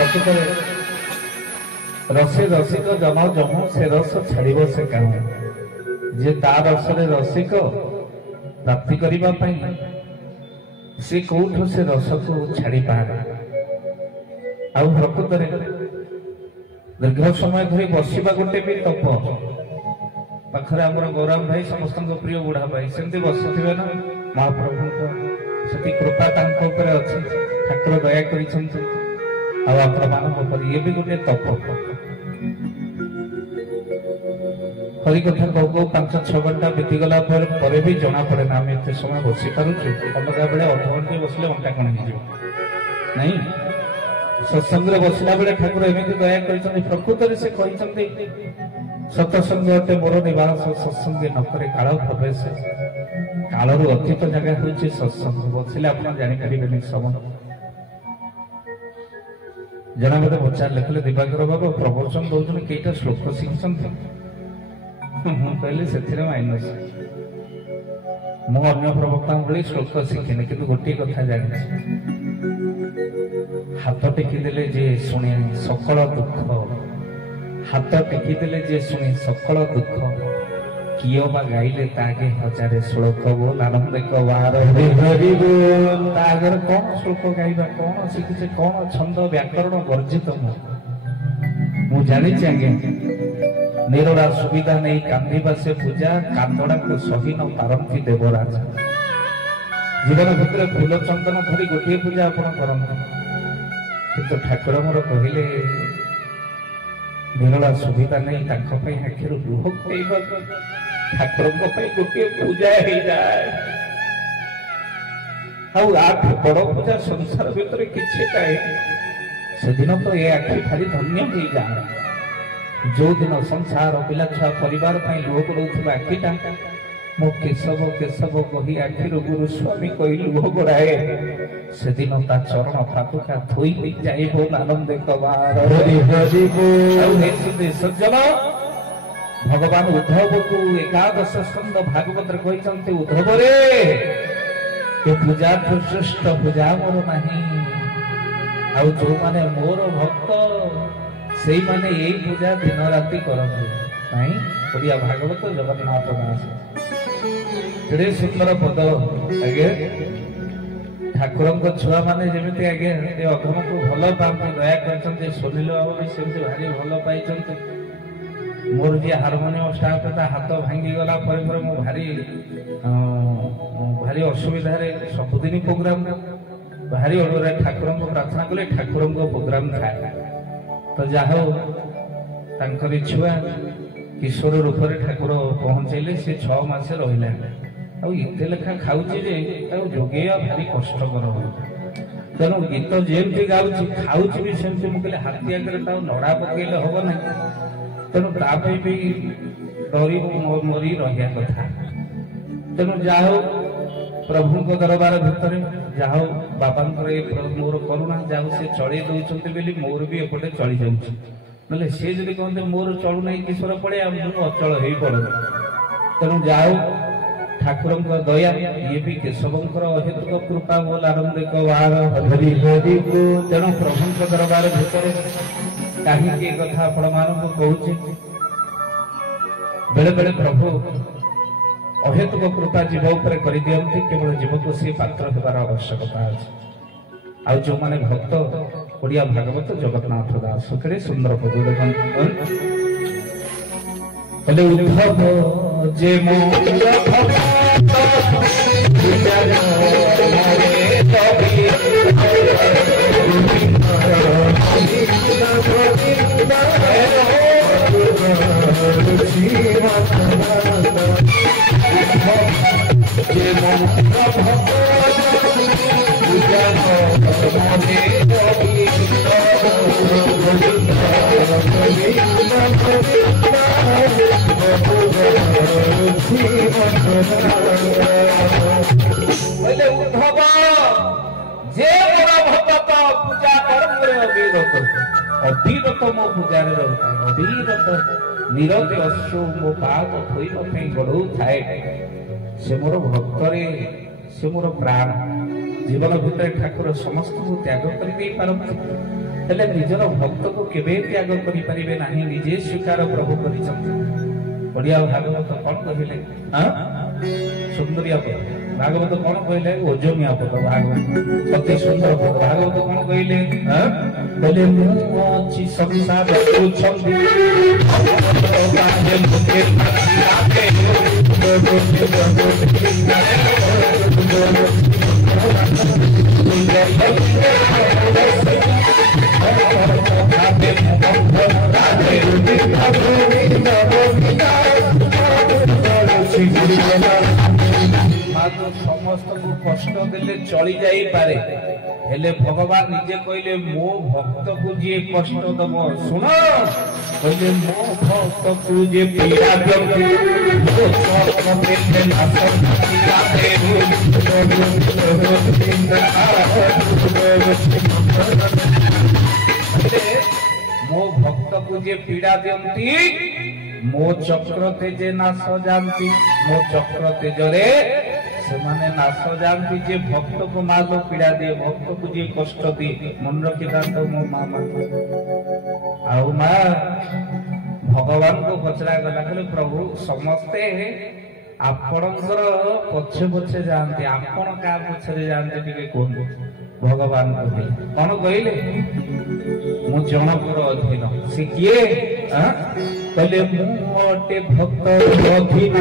ପ୍ରକୃତରେ ରସେ ରସିକ ଜନ ଜମ ସେ ରସ ଛାଡ଼ିବ ସେ କାହିଁ ଯେ ତା ରସରେ ରସିକ ପ୍ରାପ୍ତି କରିବା ପାଇଁ ସେ କୋଉଠୁ ସେ ରସକୁ ଛାଡ଼ି ପାରେ। ଆଉ ପ୍ରକୃତରେ ଦୀର୍ଘ ସମୟ ଧରି ବସିବା ଗୋଟେ ବି ତପ। ପାଖରେ ଆମର ଗୌରାମ ଭାଇ ସମସ୍ତଙ୍କ ପ୍ରିୟ ବୁଢା ଭାଇ ସେମିତି ବସିଥିବେ ନା, ମହାପ୍ରଭୁଙ୍କ ସେଠି କୃପା ତାଙ୍କ ଉପରେ ଅଛି, ଠାକୁର ଦୟା କରିଛନ୍ତି। ଆଉ ଆପଣମାନଙ୍କ ଉପରେ ଇଏ ବି ଗୋଟେ ତପ। ହରି କଥା କହୁ କହୁ 5-6 ଘଣ୍ଟା ବିତିଗଲା ପରେ ବି ଜଣା ପଡେ ନା ଆମେ ଏତେ ସମୟ ବସି ପାରୁଛୁ। ଅଲଗା ବେଳେ ଅଧଘଣ୍ଟେ ବସିଲେ ଅଣ୍ଟା କଣ ହେଇଯିବ ନାଇଁ। ସତ୍ସଙ୍ଗରେ ବସିଲା ବେଳେ ଠାକୁର ଏମିତି ଦୟା କରିଛନ୍ତି। ପ୍ରକୃତରେ ସେ କହିଛନ୍ତି ସତସଙ୍ଗ ଅଟେ ମୋର ନିବାସ, ସତ୍ସଙ୍ଗେ ନକରେ କାଳ ପ୍ରବେଶ। କାଳରୁ ଅତୀତ ଜାଗା ହେଉଛି ସତ୍ସଙ୍ଗ। ବସିଲେ ଆପଣ ଜାଣିପାରିବେନି ସମୟ। ଜଣେ ମତେ ପଚାର ଲେଖିଲେ ଦିବାକର ବାବୁ ପ୍ରବଚନ ଦଉଛନ୍ତି କେଇଟା ଶ୍ଲୋକ ଶିଖିଛନ୍ତି? ମୁଁ କହିଲି ସେଥିରେ ମାଇନସ। ମୁଁ ଅନ୍ୟ ପ୍ରବକ୍ତାଙ୍କ ଭଳି ଶ୍ଲୋକ ଶିଖିନି, କିନ୍ତୁ ଗୋଟିଏ କଥା ଜାଣିଛି, ହାତ ଟେକିଦେଲେ ଯିଏ ଶୁଣେ ସକଳ ଦୁଃଖ, ହାତ ଟେକିଦେଲେ ଯିଏ ଶୁଣେ ସକଳ ଦୁଃଖ, କିଏ ବା ଗାଇଲେ ତା ଆଗେ 1000 ଶ୍ଲୋକ ବୋଲ ଆନନ୍ଦ ଏକ ବାର ହରି ବୋଲ। ତା ଆଗରେ କଣ ଶ୍ଲୋକ ଗାଇବା, କଣ ଶିଖିଛେ, କଣ ଛନ୍ଦ ବ୍ୟାକରଣ ବର୍ଜିତ। ମୁଁ ଜାଣିଛି ଆଜ୍ଞା, ନିରୋଳା ସୁବିଧା ନେଇ କାନ୍ଦିବା ସେ ପୂଜା, କାନ୍ଦଣାକୁ ସହି ନ ପାରନ୍ତି ଦେବରାଜ। ଜୀବନ ଭିତରେ ଫୁଲ ଚନ୍ଦନ ଧରି ଗୋଟିଏ ପୂଜା ଆପଣ କରନ୍ତୁ, କିନ୍ତୁ ଠାକୁର ମୋର କହିଲେ ନିରୋଳା ସୁବିଧା ନେଇ ତାଙ୍କ ପାଇଁ ଆଖିରୁ ଲୁହ ଖୋଇବାକୁ ଠାକୁରଙ୍କ ପାଇଁ ଗୋଟିଏ ପୂଜା ହେଇଯାଏ। ଆଉ ଆଠ ବଡ ପୂଜା ସଂସାର ଭିତରେ କିଛି ନାହିଁ। ସେଦିନ ତ ଏ ଆଖି ଭାରି ଧନ୍ୟ ହେଇଯାଏ। ଯୋଉଦିନ ସଂସାର ପିଲା ଛୁଆ ପରିବାର ପାଇଁ ଲୁହ ଗଡ଼ଉଥିବା ଆଖିଟା ମୋ କେଶବ କେଶବ କହି ଆଖିରୁ ଗୁରୁ ସ୍ୱାମୀ କହି ଲୁହ ଗଡ଼ାଏ, ସେଦିନ ତା ଚରଣ ପାଦୁକା ଧୋଇ ହେଇଯାଏ ବୋଲ ଆନନ୍ଦ କବାର ହରି ହରି ବୋଲ। ସଜ୍ଜନ ଭଗବାନ ଉଦ୍ଧବକୁ 11 ସ୍କନ୍ଧ ଭାଗବତରେ କହିଛନ୍ତି, ଉଦ୍ଧବରେ ଏ ପୂଜାଠୁ ଶ୍ରେଷ୍ଠ ପୂଜା ମୋର ନାହିଁ। ଆଉ ଯୋଉମାନେ ମୋର ଭକ୍ତ ସେଇମାନେ ଏଇ ପୂଜା ଦିନ ରାତି କରନ୍ତି ନାଇଁ। ଓଡ଼ିଆ ଭାଗବତ ଜଗନ୍ନାଥ ଦାସ କେଡ଼େ ସୁନ୍ଦର ପଦ। ଆଜ୍ଞା ଠାକୁରଙ୍କ ଛୁଆ ମାନେ ଯେମିତି ଆଜ୍ଞା ଏ ଅଧମକୁ ଭଲ ପାଆନ୍ତି, ଦୟା କରିଛନ୍ତି, ସୁନିଲ ବାବୁ ବି ସେମିତି ଭାରି ଭଲ ପାଇଛନ୍ତି। ମୋର ଯିଏ ହାରମୋନିୟମ ଷ୍ଟାଫ ତା ହାତ ଭାଙ୍ଗିଗଲା ପରେ ପରେ ମୁଁ ଭାରି ଅସୁବିଧାରେ ସବୁଦିନ ପ୍ରୋଗ୍ରାମ ଭାରି ଅଡ଼ୁଆରେ ଠାକୁରଙ୍କୁ ପ୍ରାର୍ଥନା କଲେ ଠାକୁରଙ୍କ ପ୍ରୋଗ୍ରାମ ଥାଏ। ତ ଯାହା ହଉ ତାଙ୍କରି ଛୁଆ କିଶୋର ରୂପରେ ଠାକୁର ପହଞ୍ଚେଇଲେ। ସେ 6 ମାସ ରହିଲା। ଆଉ ଏତେ ଲେଖା ଖାଉଛି ଯେ ତାକୁ ଯୋଗେଇବା ଭାରି କଷ୍ଟକର। ତେଣୁ ଗୀତ ଯେମିତି ଗାଉଛି ଖାଉଛି ବି ସେମିତି। ମୁଁ କହିଲି ହାତୀ ଆଗରେ ତାକୁ ନଡ଼ା ପକେଇଲେ ହବ ନାହିଁ, ତେଣୁ ତା ପାଇଁ ବି ଡରି ମରି ରହିବା କଥା। ତେଣୁ ଯାହା ହଉ ପ୍ରଭୁଙ୍କ ଦରବାର ଭିତରେ ଯାହା ହଉ ବାବାଙ୍କର ଏ ମୋର କରୁଣା, ଯାହା ହଉ ସେ ଚଳେଇ ଦଉଛନ୍ତି ବୋଲି ମୋର ବି ଏପଟେ ଚଳି ଯାଉଛି। ନହେଲେ ସିଏ ଯଦି କହନ୍ତେ ମୋର ଚଳୁନାହିଁ କିଶୋର ପଳେଇ ମୁଁ ଅଚଳ ହେଇ ପଡ଼ନ୍ତି। ତେଣୁ ଯାହା ହଉ ଠାକୁରଙ୍କ ଦୟା, ଇଏ ବି କେଶବଙ୍କର ଅହେତୁକ କୃପା ବୋଲ ଆନନ୍ଦ ବାର ହରି ହରି। ତେଣୁ ପ୍ରଭୁଙ୍କ ଦରବାର ଭିତରେ କାହିଁକି ଏ କଥା ଆପଣମାନଙ୍କୁ କହୁଛି, ବେଳେ ବେଳେ ପ୍ରଭୁ ଅହେତୁକ କୃପା ଜୀବ ଉପରେ କରିଦିଅନ୍ତି, କେବଳ ଜୀବକୁ ସେ ପାତ୍ର ହେବାର ଆବଶ୍ୟକତା ଅଛି। ଆଉ ଯୋଉମାନେ ଭକ୍ତ ଓଡ଼ିଆ ଭାଗବତ ଜଗନ୍ନାଥ ଦାସ କେଡ଼େ ସୁନ୍ଦର ପଦ ଦେଖନ୍ତୁ। ହେଲେ ଉଦ୍ଧବ ଯେ উদ্ধব যে মোর ভক্ত পূজা কর্মরে অবিরত, অবিরত মো পূজারে রহিଥାଏ, অবিরত ନିରବେ ଅଶ୍ରୁ ମୋ ପାଦ ଧୋଇବା ପାଇଁ ଗଡ଼ଉଥାଏ। ସେ ମୋର ଭକ୍ତରେ, ସେ ମୋର ପ୍ରାଣ। ଜୀବନ ଭିତରେ ଠାକୁର ସମସ୍ତଙ୍କୁ ତ୍ୟାଗ କରିଦେଇ ପାରନ୍ତି, हेले निजर भक्त को केबे त्याग करि परिबे नाही निजे स्वीकार प्रभु करिसंत बढ़िया भागवत कौन कहले हां सुंदरिया पद भागवत कौन कहले ओजमिया पद भागवत अति सुंदर पद भागवत कौन कहले हां बोले मुछि संसार को छंदी बाजे मुके आके समस्त को कष्ट देले चली जाई पारे हेले भगवान निजे कहले मो भक्त को जे कष्ट दब सुन कहले मो भक्त को जे पीड़ा देबे मो चरण में नासर मो भक्त को जे पीड़ा दियंती मो चक्र तेजे नाश जानती मो चक्र तेजरे से माने नाश जानती जे भक्त को मालो पीड़ा दे भक्त को जे कष्ट दे मन रखी तो मो मामा आउ मा भगवान को पचरा गला कहले प्रभु समस्ते आपणकर पछे पछे जानते आपण का पछरे जानते टिके कोन भगवान कहले कोन कहले मु जनकर अधीन से किए कहले मोटे भक्त अधीन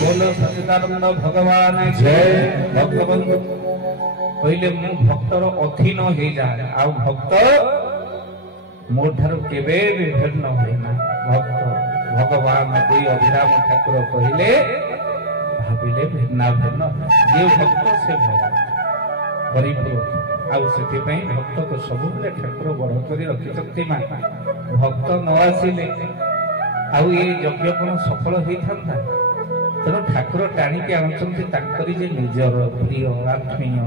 बोलो सच्चिदानंद भगवान जय भक्तबंधु कहले मु भक्तर अधीन हो जाए आ भक्त मोठार केबे भी भिन्न होना भक्त भगवान दुई अभिराम ठाकुर कहले भाविले भिन्ना भिन्न जे भक्त से परिपूर्ण आउ से भक्त को सब ठाकुर बड़ कर रखी मां भक्त न आसिले आउ ये यज्ञ कौन सफल होता तेणु ठाकुर टाणिकी आनुरी जे निजर प्रिय आत्मीय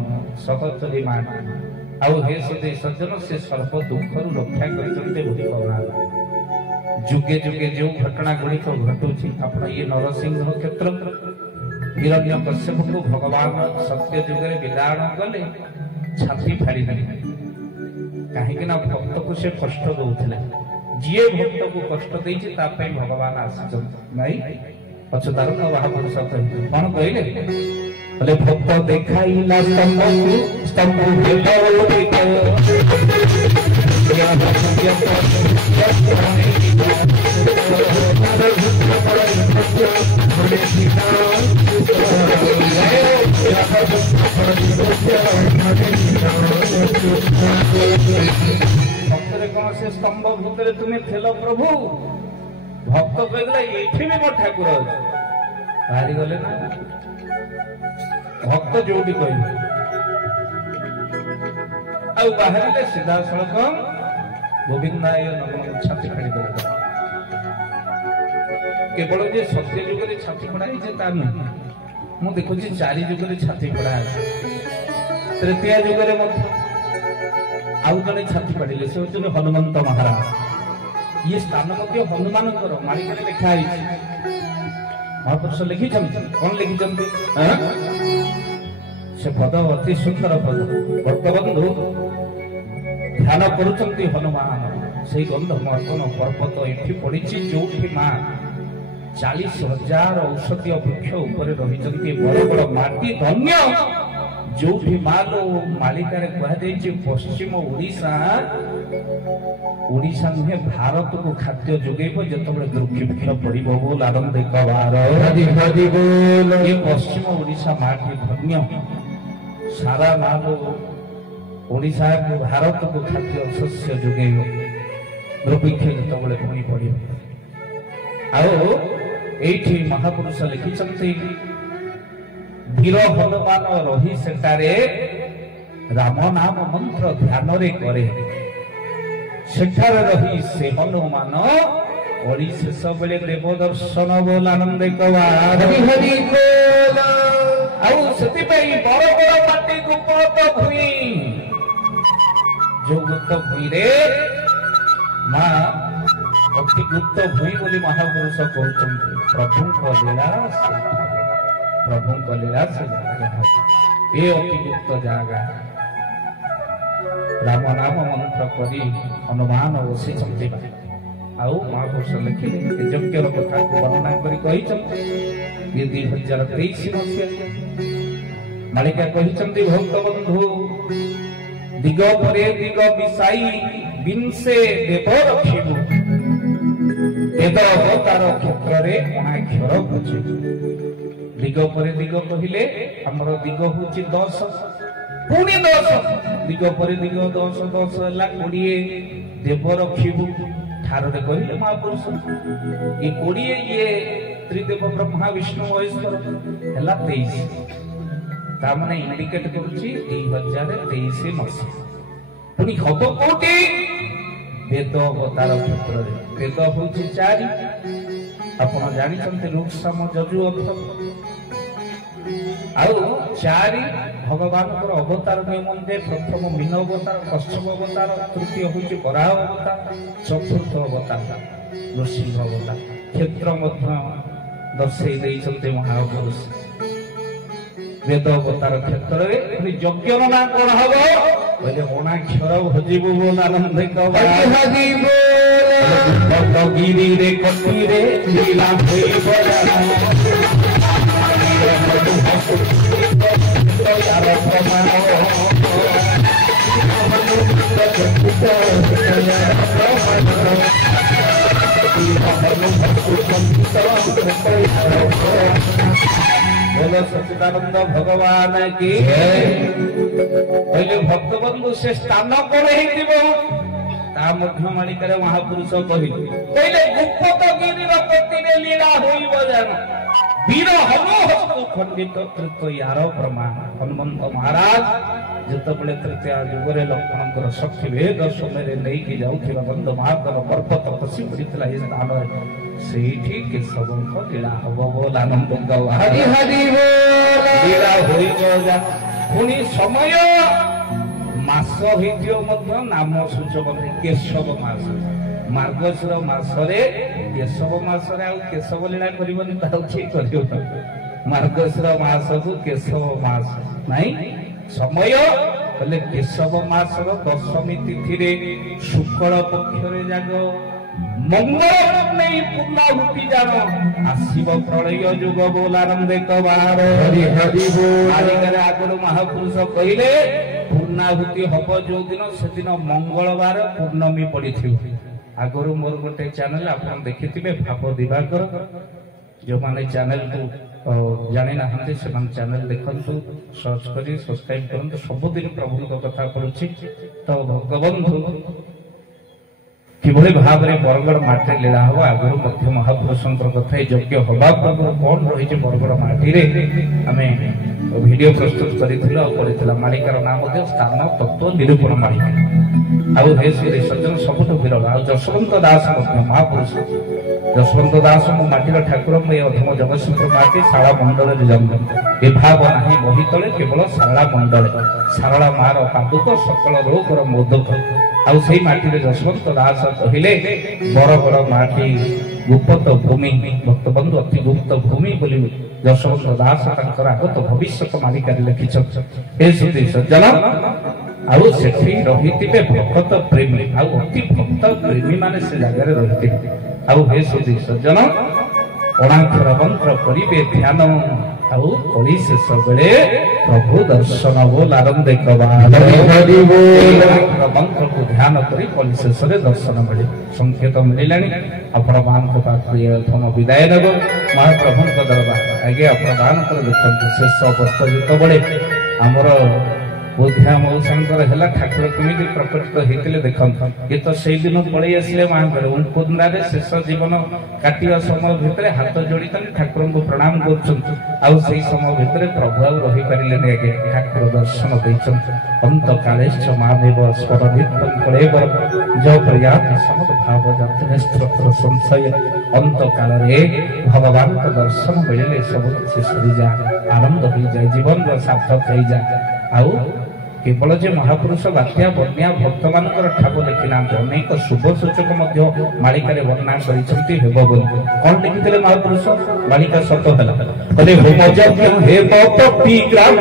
सहचरी मान आउ हे सदे सज्जन से सर्व दुख रक्षा कर जुगे जुगे जो घटना गुड़िक घटुची आप ये नरसिंह क्षेत्र हिरण्यकश्यप को भगवान सत्य जुगे विदारण कले छाती फाड़ी कहीं भक्त को से कष्ट दौले जी भक्त को कष्ट देती भगवान आसी नहीं अच्युतानंद महापुरुष कौन कहले भक्त देखाइला कौन से स्तंभ भितर तुम्हें थेल प्रभु भक्त कहला ये भी मोर ठाकुर बाहरी गले ना भक्त जोटी कह बाहर सीधा सड़क गोविंदाय नमः छाती फाड़ी दे केवल जे सत्य जुगे छाती फड़ाई मु देखुची 4 जुगे छाती फड़ा तृतीय जुगे आउ जड़े छाती फाड़े से हूँ हनुमंत महाराज ये स्थान हनुमान मालिक लिखाई महापुरुष लिखी कौन लिखी से पद अति सुंदर पद भक्तबंधु ध्यान करुचंती हनुमान से गंधमर्दन पर्वत ये पड़ी जो माँ 40,000 औषधीय वृक्ष उपर रही बड़ बड़ माटी धन्य जो मालो मालिकार कहुई पश्चिम ओडिशा नुहे भारत को खाद्य जोगेब जो दुर्भिक्ष पड़ो बोल आनंदिक ये पश्चिम ओडिशा माटी धन्य सारा मालो ओडिशा को भारत को खाद्य शस्य जोगेब दुर्भिक्ष जो पुणी पड़ो आठी महापुरुष लिखिं धीर हनुमान रही सेटारे राम नाम मंत्र ध्यान रे करे सेठारे रही से हनुमान ओरी शेष बेले देव दर्शन बोल आनंद हरि हरि बोल ଆଉ ସେଥିପାଇଁ ବଡ଼ ବଡ଼ ମାଟି ଗୁପ୍ତ ଭୂଇଁ ଯୋଉ ଗୁପ୍ତ ଭୂଇଁରେ ମା ଅତି ଗୁପ୍ତ ଭୂଇଁ ବୋଲି ମହାପୁରୁଷ କହୁଛନ୍ତି। ପ୍ରଭୁଙ୍କ ଲୀଳା ସେ ଜାଗା ଏ ଅତି ଗୁପ୍ତ ଜାଗା। ରାମ ନାମ ମନ୍ତ୍ର କରି ହନୁମାନ ବସିଛନ୍ତି। ଆଉ ମହାପୁରୁଷ ଲେଖିଲେ ଏ ଯଜ୍ଞର କଥାକୁ ବର୍ଣ୍ଣନା କରି କହିଛନ୍ତି। ଇଏ 2023 ମସିହା ମାଳିକା କହିଛନ୍ତି ଭକ୍ତ ବନ୍ଧୁ ଦିଗ ପରେ ଦିଗ ମିଶାଇ ବିଂଶେ ଦେବ ରଖିବୁ ବେଦ ଅବତାର କ୍ଷେତ୍ରରେ ଅଣାକ୍ଷର ବୁଝିବୁ। ଦିଗ ପରେ ଦିଗ କହିଲେ ଆମର ଦିଗ ହଉଛି 10 ପୁଣି 10 ଦିଗ ପରେ ଦିଗ 10 10 ହେଲା 20 ଦେବ ରଖିବୁ ଠାରରେ କହିଲେ ମହାପୁରୁଷ। ଏ 20 ଇଏ ତ୍ରିଦେବ ବ୍ରହ୍ମା ବିଷ୍ଣୁ ମହେଶ୍ୱର ହେଲା 23। ତା ମାନେ ଇଣ୍ଡିକେଟ କରୁଛି 2023 ମସିହା। ପୁଣି ହବ କୋଉଠି? ବେଦ ଅବତାର କ୍ଷେତ୍ରରେ। ବେଦ ହଉଛି 4। ଆପଣ ଜାଣିଛନ୍ତି ଋକ୍ସାମ ଯଜୁ ଅଥର୍ବ। ଆଉ 4 ଭଗବାନଙ୍କର ଅବତାର ନିୟମ ଯେ ପ୍ରଥମ ମୀନ ଅବତାର, କଶ୍ୟପ ଅବତାର, ତୃତୀୟ ହଉଛି ବରାହ ଅବତାର, ଚତୁର୍ଥ ଅବତାର ନୃସିଂହ ଅବତାର। କ୍ଷେତ୍ର ମଧ୍ୟ ଦର୍ଶେଇ ଦେଇଛନ୍ତି ମହାପୁରୁଷ। ବେଦ ଅବତାର କ୍ଷେତ୍ରରେ ଯଜ୍ଞର ନାଁ କଣ ହବ? କହିଲେ ଅଣାକ୍ଷର ଭୋଜିବୁ ଆନନ୍ଦିକ ଗିରିରେ କଟିରେ ଲୀଳା ହୋଇବ बोलो सच्चिदानंद भगवान की। पहले भक्त बंधु से स्थान कौन मालिकारे महापुरुष कहले गुप्त गिरी पतिरे लीला होइब जान वीर हनु हस्तु खंडित कृत यार प्रमाण। हनुमंत महाराज जितेबले तृतीय युगरे लक्ष्मणଙ୍କର ଶକ୍ତି ଭେଦ ସମୟରେ ନେଇକି ଯାଉଥିବା ବନ୍ଧ ମହାଦର ପର୍ବତ ଖସି ପଡ଼ିଥିଲା ଏ ସ୍ଥାନରେ। ସେଇଠି କେଶବଙ୍କ ଲୀଳା ହବ ବୋଲ ଆନନ୍ଦ ଗାଉ ହରି ହରି ବୋଲ ଲୀଳା ହୋଇବ ଯା। ପୁଣି ସମୟ ମାସ ହେଇଥିବ ମଧ୍ୟ ନାମ ସୂଚକ କେଶବ ମାସ। ମାର୍ଗଶିର ମାସରେ କେଶବ ମାସରେ ଆଉ କେଶବ ଲୀଳା କରିବନି ତାଉ କିଏ କରିବ? ମାର୍ଗଶିର ମାସକୁ କେଶବ ମାସ ନାଇଁ। ସମୟ କହିଲେ କେଶବ ମାସର ଦଶମୀ ତିଥିରେ ଶୁକ୍ଳ ପକ୍ଷରେ ଯାଗ ମଙ୍ଗଳ ନେଇ ପୂର୍ଣ୍ଣାହୁତି ଜାଣ ଆସିବ ପ୍ରଳୟ ଯୁଗ ବୋଲ ଆନନ୍ଦେ କବାର ହରି ହରି ବୋଲ। ଆଗରୁ ମହାପୁରୁଷ କହିଲେ ପୂର୍ଣ୍ଣାହୁତି ହବ ଯୋଉ ଦିନ ସେଦିନ ମଙ୍ଗଳବାର ପୂର୍ଣ୍ଣମୀ ପଡିଥିବ। ଆଗରୁ ମୋର ଗୋଟେ ଚ୍ୟାନେଲ ଆପଣ ଦେଖିଥିବେ ଭାବ ଦିବାକର। ଯୋଉମାନେ ଚ୍ୟାନେଲକୁ ଜାଣି ନାହାନ୍ତି ସେମାନେ ଚ୍ୟାନେଲ ଦେଖନ୍ତୁ, ସର୍ଚ୍ଚ କରି ସବସ୍କ୍ରାଇବ କରନ୍ତୁ। ସବୁଦିନ ପ୍ରଭୁଙ୍କ କଥା କରୁଛି। ତ ଭଗବନ୍ଧୁ କିଭଳି ଭାବରେ ବରଗଡ଼ ମାଟିରେ ଲୀଳା ହବ ଆଗରୁ ମଧ୍ୟ ମହାପୁରୁଷଙ୍କର କଥା ଏ ଯୋଗ୍ୟ ହବା ପୂର୍ବରୁ କଣ ରହିଛି ବରଗଡ଼ ମାଟିରେ ଆମେ ଭିଡିଓ ପ୍ରସ୍ତୁତ କରିଥିଲୁ ଆଉ କରିଥିଲା। ମାଳିକାର ନାଁ ମଧ୍ୟ ସ୍ଥାନ ତତ୍ତ୍ୱ ନିରୂପଣ ମାଳିକା। ଆଉ ହେ ଶ୍ରୀ ସଜ୍ଜନ ସବୁଠୁ ବିରଳ। ଆଉ ଯଶବନ୍ତ ଦାସ ମଧ୍ୟ ମହାପୁରୁଷ। ଯଶବନ୍ତ ଦାସ ମୋ ମାଟିର ଠାକୁର। ମୁଁ ଏ ଅଧମ ଜଗତସିଂହପୁର ମାଟି ଶାଳା ମଣ୍ଡଳରେ ଜନ୍ମ। ବିଭାଗ ନାହିଁ ବହି ତଳେ କେବଳ ଶାରଳା ମଣ୍ଡଳେ। ଶାରଳା ମାର ପାଦୁକ ସକଳ ରୋଗର ମୋଦକ। ଆଉ ସେଇ ମାଟିରେ ଯଶବନ୍ତ ଦାସ କହିଲେ ବରଗଡ଼ ମାଟି ଗୁପ୍ତ ଭୂମି। ଭକ୍ତବନ୍ଧୁ ଅତି ଗୁପ୍ତ ଭୂମି ବୋଲି ଯଶବନ୍ତ ଦାସ ତାଙ୍କର ଆଗତ ଭବିଷ୍ୟତ ମାଳିକାରେ ଲେଖିଛନ୍ତି। ଏ ସୁଧୀ ସଜ୍ଜନ ଆଉ ସେଠି ରହିଥିବେ ଭକ୍ତ ପ୍ରେମୀ। ଆଉ ଅତି ଭକ୍ତ ପ୍ରେମୀ ମାନେ ସେ ଜାଗାରେ ରହିଥିବେ। ଆଉ ହେ ସୁଧୀ ସଜ୍ଜନ ଅଣାକ୍ଷର ମନ୍ତ୍ର କରିବେ ଧ୍ୟାନ। ଆଉ କଳି ଶେଷ ବେଳେ ପ୍ରଭୁ ଦର୍ଶନ ବୋଲ ଆନନ୍ଦେ ମନ୍ତ୍ରକୁ ଧ୍ୟାନ କରି କଳି ଶେଷରେ ଦର୍ଶନ ମିଳେ। ସଂକେତ ମିଳିଲାଣି। ଆପଣ ମାନଙ୍କ ପାଖରୁ ପ୍ରଥମ ବିଦାୟ ନେବ ମହାପ୍ରଭୁଙ୍କ ଦରବାର। ଆଜ୍ଞା ଆପଣ ମାନଙ୍କର ଦେଖନ୍ତୁ ଶେଷ ଅବସ୍ଥା ଯେତେବେଳେ ଆମର ବୁଦ୍ଧିଆ ମଉସାଙ୍କର ହେଲା ଠାକୁର କେମିତି ପ୍ରକଟିତ ହେଇଥିଲେ ଦେଖନ୍ତୁ। ଏ ତ ସେଇଦିନ ପଳେଇ ଆସିଲେ ମାଙ୍କର ଉନ୍କୁନ୍ଦ୍ରାରେ ଶେଷ ଜୀବନ କାଟିବା ସମୟ ଭିତରେ ହାତ ଯୋଡ଼ିଛନ୍ତି ଠାକୁରଙ୍କୁ ପ୍ରଣାମ କରୁଛନ୍ତି। ଆଉ ସେଇ ସମୟ ଭିତରେ ପ୍ରଭୁ ଆଉ ରହିପାରିଲେନି। ଆଜ୍ଞା ଠାକୁର ଦର୍ଶନ ଦେଇଛନ୍ତି। ଅନ୍ତ କାଳେଶ୍ଚ ମାମେବ ସ୍ମରଣିତ୍ୱଂ କଳେବର ଯ ପ୍ରୟାତି ସମଦ ଭାବ ଜାତିନେ ସ୍ତ୍ରୋତ୍ର ସଂଶୟ अंत काल भगवान का दर्शन मिले सब किसी सरी जाए आनंद हो जाए जीवन सार्थक हो जाए आउ केवल जे महापुरुष बात्या बन्या भक्त मान ठाकुर लिखि ना अनेक शुभ सूचक मालिका वर्णना कौन लिखी महापुरुष मालिका सत है होम यज्ञ हे पति ग्राम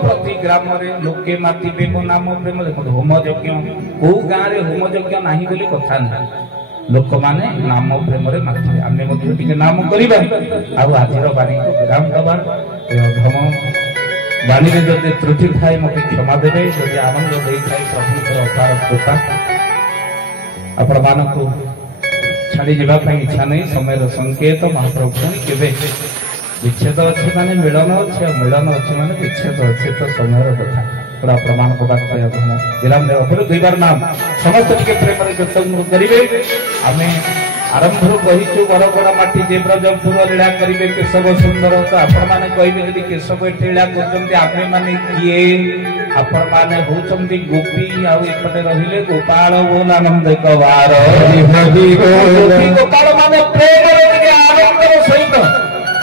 प्रति ग्राम लोके मातिबे मो नाम प्रेम देखो होम यज्ञ को गाँव में होम यज्ञ नाही बोली कथा ना लोक माने नाम प्रेम रे मातिबे आमे मध्ये टिके नाम करिबा आ आजिर बाणी को विराम दबा अधम बाणी रे जदि त्रुटि थाए मते क्षमा देबे जदि आनंद देई थाए प्रभुकर अपार कृपा आपण मानको छाड़ी जीवा इच्छा नहीं समय संकेत महाप्रभु केवे विच्छेद अच्छे माने मिलन अच्छे मिलन अच्छे माने विच्छेद अच्छे तो समय कथा पूरा प्रमाण प्रदान विराम देवा दुई बार नाम समस्त टिके प्रेम कीर्तन करेंगे आम आरंभ कहीचु बरगड़ा माटी जे ब्रजपुर लीला करेंगे केशव सुंदर तो आपण मैंने कहे यदि केशव एट लीला कर मैंने किए आपण मैंने होती गोपी आउटे रहिले गोपाल बोलानंद कवार गोपाल माने प्रेम आनंद सहित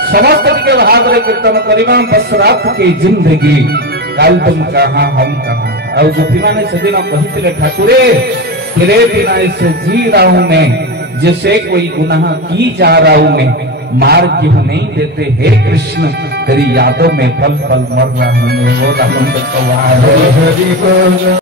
समस्त के भाग रे कीर्तन करिबा बस रात की जिंदगी काल तुम कहां हम कहां और गोपी माने सदिन कहितले ठाकुरे तेरे बिना इसे जी रहा हूं मैं जैसे कोई गुनाह की जा रहा हूं मैं मार क्यों नहीं देते हे कृष्ण तेरी यादों में पल पल मर रहा हूं वो आनंद कवार